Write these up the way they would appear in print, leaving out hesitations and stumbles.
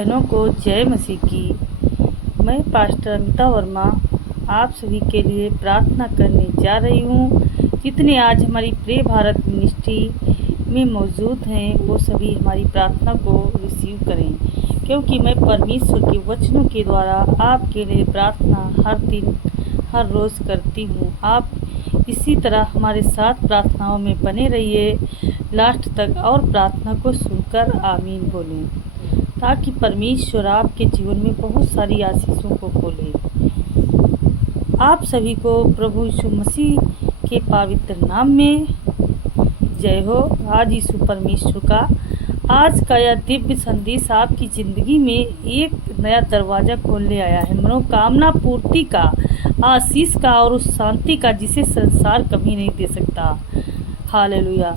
बहनों को जय मसीह की। मैं पास्टर अमिता वर्मा आप सभी के लिए प्रार्थना करने जा रही हूँ। जितने आज हमारी प्रिय भारत मिनिस्ट्री में मौजूद हैं वो सभी हमारी प्रार्थना को रिसीव करें, क्योंकि मैं परमेश्वर के वचनों के द्वारा आपके लिए प्रार्थना हर दिन हर रोज़ करती हूँ। आप इसी तरह हमारे साथ प्रार्थनाओं में बने रहिए लास्ट तक और प्रार्थना को सुनकर आमीन बोलें, ताकि परमेश्वर आपके जीवन में बहुत सारी आशीषों को खोले। आप सभी को प्रभु यीशु मसीह के पवित्र नाम में जय हो। आज यीशु परमेश्वर का आज का यह दिव्य संदेश आपकी ज़िंदगी में एक नया दरवाज़ा खोलने आया है, मनोकामना पूर्ति का, आशीष का और उस शांति का जिसे संसार कभी नहीं दे सकता। हालेलुया।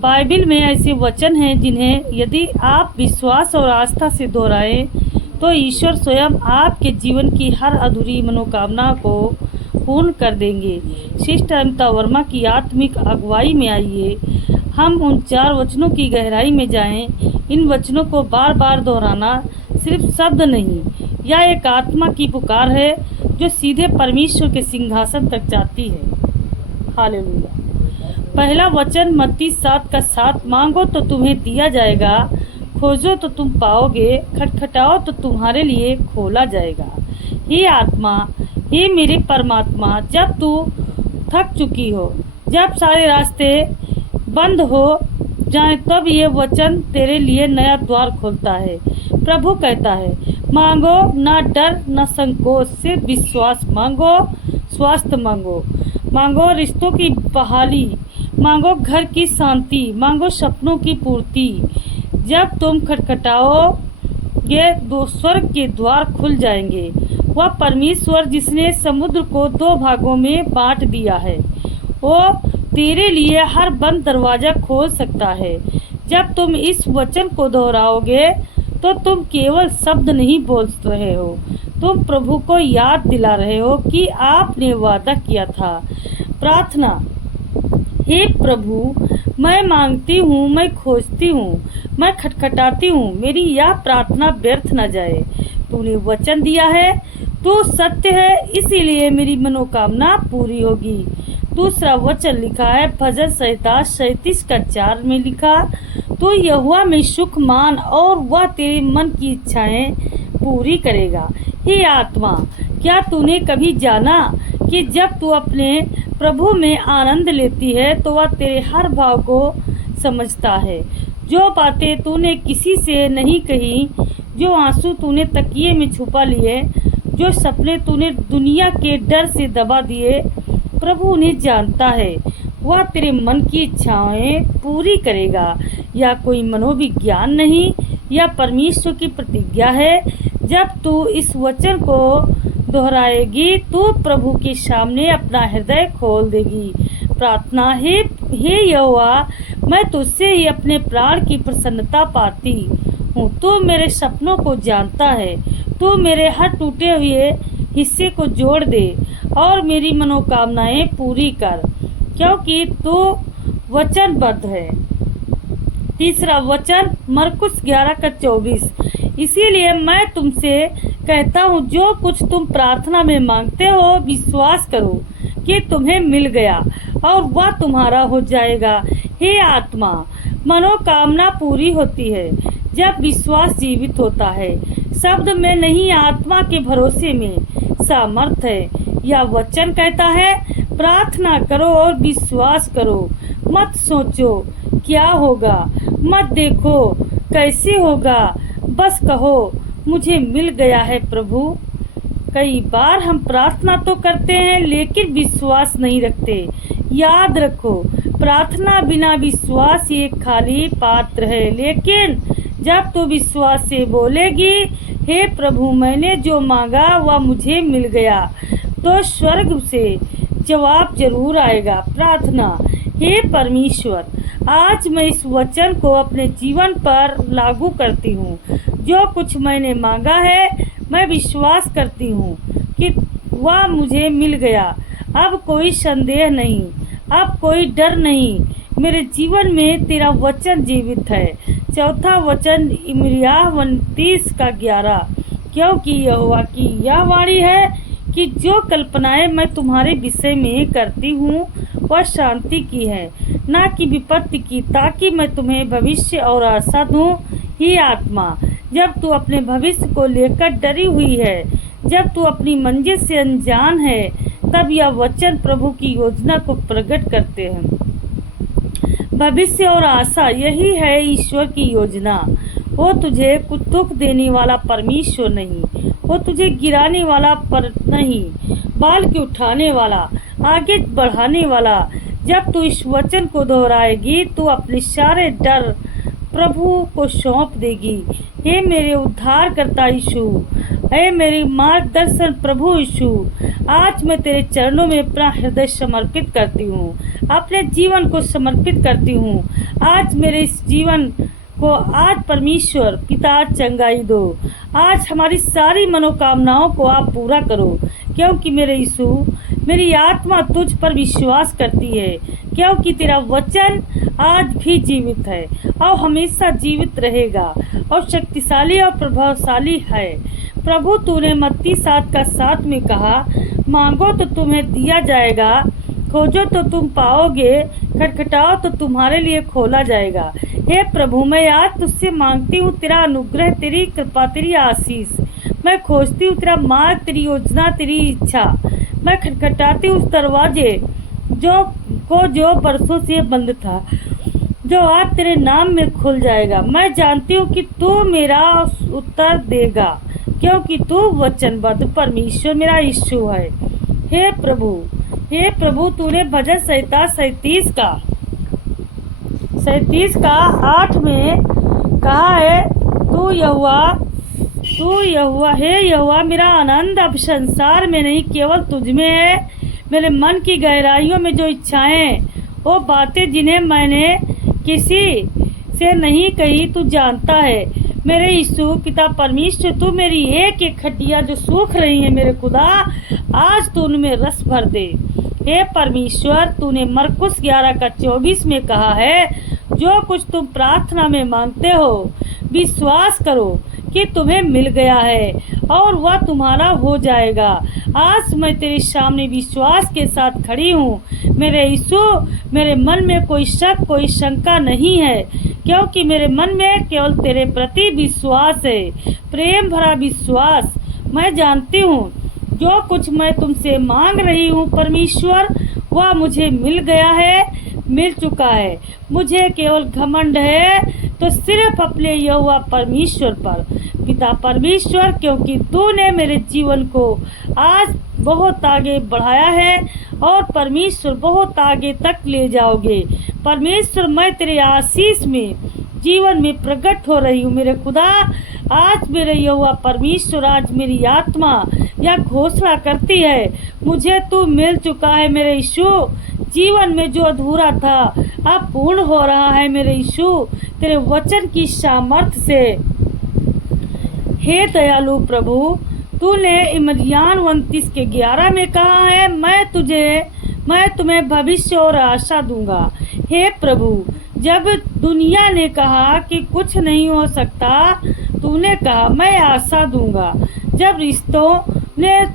बाइबल में ऐसे वचन हैं जिन्हें यदि आप विश्वास और आस्था से दोहराएं तो ईश्वर स्वयं आपके जीवन की हर अधूरी मनोकामना को पूर्ण कर देंगे। सिस्टर अमिता वर्मा की आत्मिक अगुवाई में आइए हम उन 4 वचनों की गहराई में जाएं। इन वचनों को बार बार दोहराना सिर्फ शब्द नहीं, यह एक आत्मा की पुकार है जो सीधे परमेश्वर के सिंहासन तक जाती है। हालेलुया। पहला वचन मत्ती 7:7, मांगो तो तुम्हें दिया जाएगा, खोजो तो तुम पाओगे, खटखटाओ तो तुम्हारे लिए खोला जाएगा। हे आत्मा, हे मेरे परमात्मा, जब तू थक चुकी हो, जब सारे रास्ते बंद हो जाएं, तब ये वचन तेरे लिए नया द्वार खोलता है। प्रभु कहता है, मांगो ना डर ना संकोच, सिर्फ विश्वास मांगो, स्वास्थ्य मांगो, मांगो रिश्तों की बहाली, मांगो घर की शांति, मांगो सपनों की पूर्ति। जब तुम खटखटाओगे दो स्वर्ग के द्वार खुल जाएंगे। वह परमेश्वर जिसने समुद्र को 2 भागों में बांट दिया है, वो तेरे लिए हर बंद दरवाज़ा खोल सकता है। जब तुम इस वचन को दोहराओगे तो तुम केवल शब्द नहीं बोल रहे हो, तुम प्रभु को याद दिला रहे हो कि आपने वादा किया था। प्रार्थना। हे प्रभु, मैं मांगती हूँ, मैं खोजती हूँ, मैं खटखटाती हूँ, मेरी यह प्रार्थना व्यर्थ न जाए। तूने वचन दिया है, तू सत्य है, इसीलिए मेरी मनोकामना पूरी होगी। दूसरा वचन लिखा है भजन संहिता 37:4 में लिखा, तो यहोवा में सुख मान और वह तेरे मन की इच्छाएं पूरी करेगा। हे आत्मा, क्या तूने कभी जाना कि जब तू अपने प्रभु में आनंद लेती है तो वह तेरे हर भाव को समझता है। जो बातें तूने किसी से नहीं कही, जो आंसू तूने तकिए में छुपा लिए, जो सपने तूने दुनिया के डर से दबा दिए, प्रभु उन्हें जानता है। वह तेरे मन की इच्छाएं पूरी करेगा। यह कोई मनोविज्ञान नहीं, यह परमेश्वर की प्रतिज्ञा है। जब तू इस वचन को दोहराएगी तो प्रभु के सामने अपना हृदय खोल देगी। प्रार्थना। हे यहोवा, मैं तुझसे ही अपने प्राण की प्रसन्नता पाती हूँ। तू मेरे सपनों को जानता है, तू मेरे हर टूटे हुए हिस्से को जोड़ दे और मेरी मनोकामनाएं पूरी कर, क्योंकि तू वचनबद्ध है। तीसरा वचन मरकुस 11:24, इसीलिए मैं तुमसे कहता हूँ, जो कुछ तुम प्रार्थना में मांगते हो विश्वास करो कि तुम्हें मिल गया और वह तुम्हारा हो जाएगा। हे आत्मा, मनोकामना पूरी होती है जब विश्वास जीवित होता है। शब्द में नहीं, आत्मा के भरोसे में सामर्थ है। यह वचन कहता है, प्रार्थना करो और विश्वास करो, मत सोचो क्या होगा, मत देखो कैसे होगा, बस कहो मुझे मिल गया है प्रभु। कई बार हम प्रार्थना तो करते हैं लेकिन विश्वास नहीं रखते। याद रखो, प्रार्थना बिना विश्वास एक खाली पात्र है। लेकिन जब तू विश्वास से बोलेगी, हे प्रभु, मैंने जो मांगा वह मुझे मिल गया, तो स्वर्ग से जवाब जरूर आएगा। प्रार्थना। हे परमेश्वर, आज मैं इस वचन को अपने जीवन पर लागू करती हूँ। जो कुछ मैंने मांगा है मैं विश्वास करती हूँ कि वह मुझे मिल गया। अब कोई संदेह नहीं, अब कोई डर नहीं। मेरे जीवन में तेरा वचन जीवित है। चौथा वचन इमरिया 29:11, क्योंकि यहोवा की यह वाणी है कि जो कल्पनाएं मैं तुम्हारे विषय में करती हूँ वह शांति की है, ना कि विपत्ति की, ताकि मैं तुम्हें भविष्य और आशा दूँ। ही आत्मा, जब तू अपने भविष्य को लेकर डरी हुई है, जब तू अपनी मंजिल से अनजान है, तब यह वचन प्रभु की योजना को प्रकट करते हैं। भविष्य और आशा, यही है ईश्वर की योजना। वो तुझे कुछ दुख देने वाला परमेश्वर नहीं, वो तुझे गिराने वाला पर नहीं, बल्कि उठाने वाला, आगे बढ़ाने वाला। जब तू इस वचन को दोहराएगी, तू अपने सारे डर प्रभु को सौंप देगी। हे मेरे उद्धारकर्ता यीशु, हे मेरे मार्गदर्शन प्रभु यीशु, आज मैं तेरे चरणों में अपना हृदय समर्पित करती हूँ, अपने जीवन को समर्पित करती हूँ। आज मेरे इस जीवन को आज परमेश्वर पिता चंगाई दो। आज हमारी सारी मनोकामनाओं को आप पूरा करो, क्योंकि मेरे यीशु, मेरी आत्मा तुझ पर विश्वास करती है, क्योंकि तेरा वचन आज भी जीवित है और हमेशा जीवित रहेगा और शक्तिशाली और प्रभावशाली है। प्रभु, तूने मत्ती 7:7 में कहा, मांगो तो तुम्हें दिया जाएगा, खोजो तो तुम पाओगे, खटखटाओ तो तुम्हारे लिए खोला जाएगा। हे प्रभु, मैं आज तुझसे मांगती हूँ तेरा अनुग्रह, तेरी कृपा, तेरी आशीष। मैं खोजती हूँ तेरा मार्ग, तेरी योजना, तेरी इच्छा। मैं खटखटाती हूँ उस दरवाजे जो बरसों से बंद था, जो आज तेरे नाम में खुल जाएगा। मैं जानती हूँ कि तू मेरा उत्तर देगा, क्योंकि तू वचनबद्ध परमेश्वर मेरा यीशु है। हे प्रभु, तूने भजन 37:8 में कहा है, तू यहोवा, हे यहोवा, मेरा आनंद अब संसार में नहीं केवल तुझ में है। मेरे मन की गहराइयों में जो इच्छाएं, वो बातें जिन्हें मैंने किसी से नहीं कही, तू जानता है। मेरे यीशु पिता परमेश्वर, तू मेरी एक एक खटिया जो सूख रही है मेरे खुदा, आज तू उनमें रस भर दे। हे परमेश्वर, तूने मरकुस 11:24 में कहा है, जो कुछ तुम प्रार्थना में मांगते हो, विश्वास करो कि तुम्हें मिल गया है और वह तुम्हारा हो जाएगा। आज मैं तेरे सामने विश्वास के साथ खड़ी हूँ। मेरे यीशु, मेरे मन में कोई शक, कोई शंका नहीं है, क्योंकि मेरे मन में केवल तेरे प्रति विश्वास है, प्रेम भरा विश्वास। मैं जानती हूँ जो कुछ मैं तुमसे मांग रही हूँ परमेश्वर, वह मुझे मिल गया है, मिल चुका है। मुझे केवल घमंड है तो सिर्फ अपने यहोवा परमेश्वर पर। पिता परमेश्वर, क्योंकि तूने मेरे जीवन को आज बहुत आगे बढ़ाया है और परमेश्वर बहुत आगे तक ले जाओगे। परमेश्वर, मैं तेरे आशीष में जीवन में प्रकट हो रही हूँ मेरे खुदा। आज मेरे यहोवा परमेश्वर, आज मेरी आत्मा यह घोषणा करती है, मुझे तू मिल चुका है मेरे यीशु। जीवन में जो अधूरा था अब पूर्ण हो रहा है मेरे यीशु, तेरे वचन की सामर्थ्य से। हे दयालु प्रभु, तूने इमरियान 29:11 में कहा है, मैं तुम्हें भविष्य और आशा दूंगा। हे प्रभु, जब दुनिया ने कहा कि कुछ नहीं हो सकता, तूने कहा मैं आशा दूंगा। जब रिश्तों ने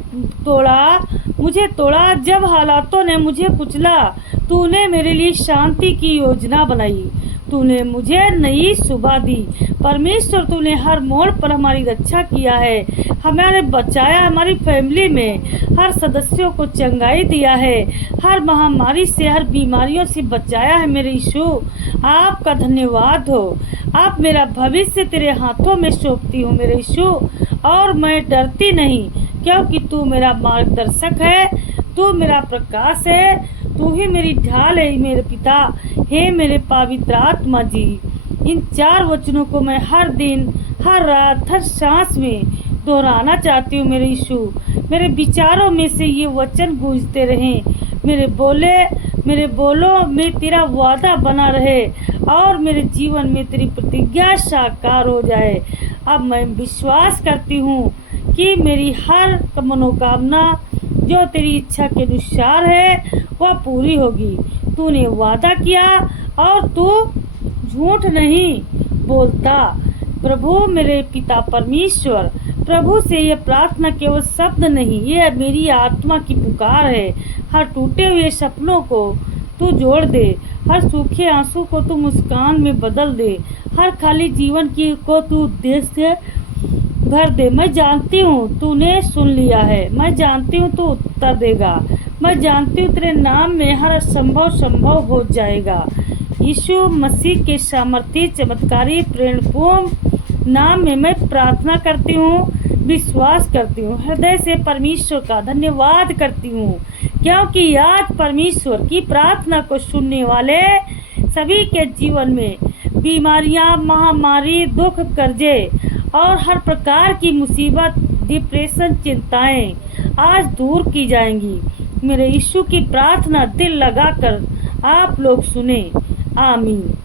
मुझे तोड़ा, जब हालातों ने मुझे कुचला, तूने मेरे लिए शांति की योजना बनाई। तूने मुझे नई सुबह दी। परमेश्वर, तूने हर मोड़ पर हमारी रक्षा किया है, हमारे बचाया, हमारी फैमिली में हर सदस्यों को चंगाई दिया है, हर महामारी से, हर बीमारियों से बचाया है मेरे यीशु। आपका धन्यवाद हो। आप मेरा भविष्य तेरे हाथों में सौंपती हूँ मेरे यीशु, और मैं डरती नहीं, क्योंकि तू मेरा मार्गदर्शक है, तू मेरा प्रकाश है, तू ही मेरी ढाल है मेरे पिता। हे मेरे पवित्र आत्मा जी, इन 4 वचनों को मैं हर दिन, हर रात, हर सांस में दोहराना चाहती हूँ मेरे यीशु। मेरे विचारों में से ये वचन गूंजते रहें, मेरे बोलो में तेरा वादा बना रहे और मेरे जीवन में तेरी प्रतिज्ञा साकार हो जाए। अब मैं विश्वास करती हूँ कि मेरी हर मनोकामना जो तेरी इच्छा के अनुसार है वह पूरी होगी। तूने वादा किया और तू झूठ नहीं बोलता, प्रभु मेरे पिता परमेश्वर। प्रभु से यह प्रार्थना केवल शब्द नहीं, यह मेरी आत्मा की पुकार है। हर टूटे हुए सपनों को तू जोड़ दे, हर सूखे आंसू को तू मुस्कान में बदल दे, हर खाली जीवन की को तू उद्देश्य से भर दे। मैं जानती हूँ तूने सुन लिया है, मैं जानती हूँ तू उत्तर देगा, मैं जानती हूँ तेरे नाम में हर असंभव संभव हो जाएगा। यीशु मसीह के सामर्थ्य चमत्कारी प्रेरणपूर्ण नाम में मैं प्रार्थना करती हूँ, विश्वास करती हूँ, हृदय से परमेश्वर का धन्यवाद करती हूँ, क्योंकि आज परमेश्वर की प्रार्थना को सुनने वाले सभी के जीवन में बीमारियां, महामारी, दुख, कर्जे और हर प्रकार की मुसीबत, डिप्रेशन, चिंताएं आज दूर की जाएंगी। मेरे यीशु की प्रार्थना दिल लगाकर आप लोग सुने। आमीन।